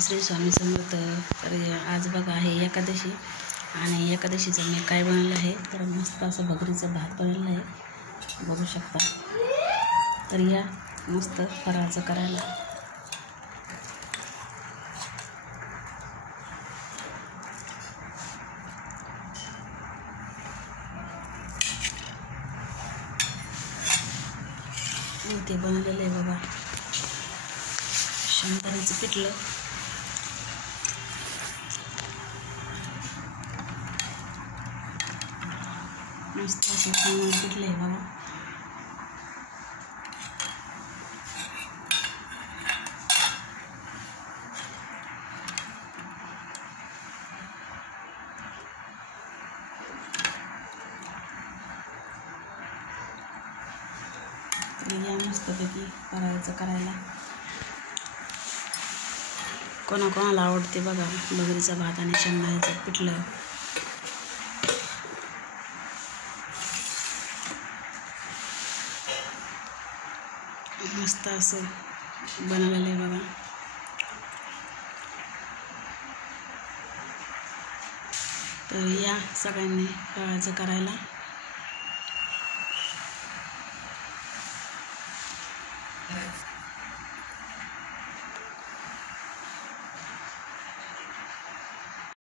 श्री स्वामी समर्थ। तर आज बघा आहे एकादशी आणि एकादशीचं मी काय बनवलं आहे तर मस्त असं भगरीचं भात बनवलं आहे, बघू शकता। तर या मस्त फराळाचं करायला ते बनवलेलं आहे बघा, शेंगदाण्याचं पिठलं, मस्त असं शेंगदाण्याचं पिठलं आहे बघा। या मस्तपैकी फराळाचं करायला कोणाकोणाला आवडते बघा भगरीचा भात आणि शेंगदाण्याचं पिठलं। मस्त असं बनवलेलं आहे बघा। तर या सगळ्यांनी फराळाचं करायला।